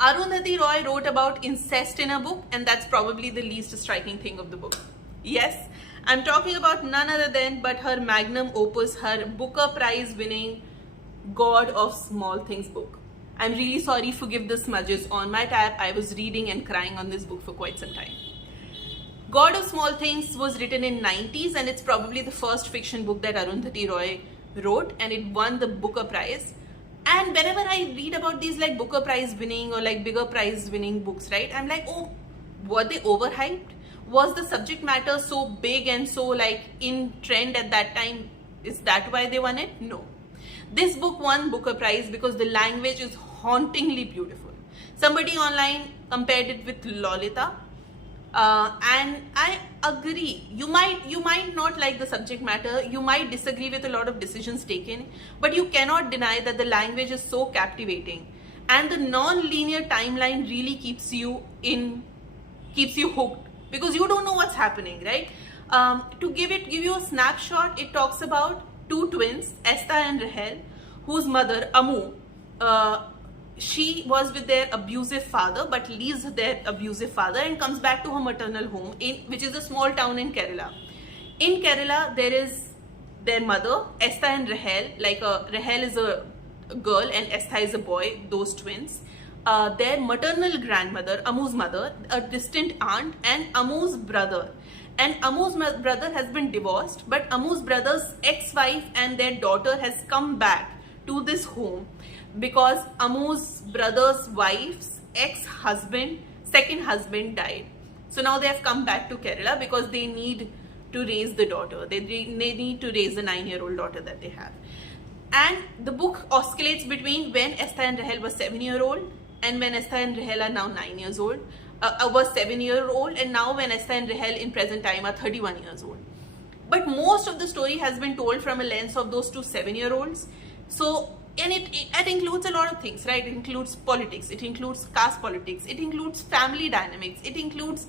Arundhati Roy wrote about incest in a book, and that's probably the least striking thing of the book. Yes, I'm talking about none other than but her magnum opus, her Booker Prize winning God of Small Things book. I'm really sorry, forgive the smudges on my tab. I was reading and crying on this book for quite some time. God of Small Things was written in 90s, and it's probably the first fiction book that Arundhati Roy wrote, and it won the Booker Prize. And whenever I read about these like Booker Prize winning or like bigger prize winning books, right, I'm like, oh, were they overhyped? Was the subject matter so big and so like in trend at that time? Is that why they won it? No. This book won Booker Prize because the language is hauntingly beautiful. Somebody online compared it with Lolita. And I agree. You might not like the subject matter. You might disagree with a lot of decisions taken, but you cannot deny that the language is so captivating, and the non-linear timeline really keeps you hooked because you don't know what's happening, right? To give you a snapshot, it talks about two twins, Esther and Rahel, whose mother Amu. She was with their abusive father, but leaves their abusive father and comes back to her maternal home, which is a small town in Kerala. In Kerala, there is their mother, Esther and Rahel. Rahel is a girl and Esther is a boy, those twins. Their maternal grandmother, Amu's mother, a distant aunt, and Amu's brother. And Amu's brother has been divorced, but Amu's brother's ex-wife and their daughter has come back to this home because Amu's brother's wife's second husband died. So now they have come back to Kerala because they need to raise the daughter. They need to raise the 9-year-old daughter that they have. And the book oscillates between when Esther and Rahel was 7-year-old and when Esther and Rahel are now 9 years old. Was 7-year-old, and now when Esther and Rahel in present time are 31 years old. But most of the story has been told from a lens of those two 7-year-olds. So, and it includes a lot of things, right? It includes politics, it includes caste politics, it includes family dynamics, it includes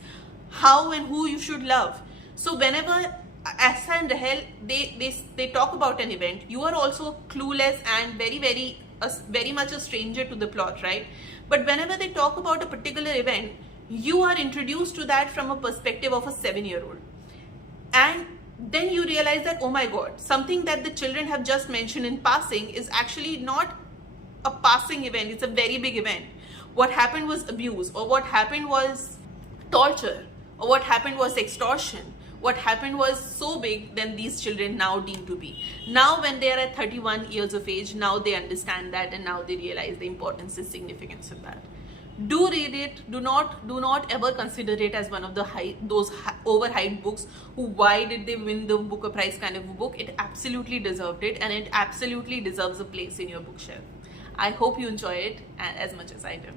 how and who you should love. So whenever Esther and Rahel, they talk about an event, you are also clueless and very much a stranger to the plot, right? But whenever they talk about a particular event, you are introduced to that from a perspective of a 7-year-old. And then you realize that, oh my God, something that the children have just mentioned in passing is actually not a passing event, it's a very big event. What happened was abuse, or what happened was torture, or what happened was extortion. What happened was so big than these children now deem to be. Now when they are at 31 years of age, now they understand that, and now they realize the importance and significance of that. Do read it. Do not ever consider it as one of those overhyped books. Why did they win the Booker Prize kind of a book? It absolutely deserved it, and it absolutely deserves a place in your bookshelf. I hope you enjoy it as much as I do.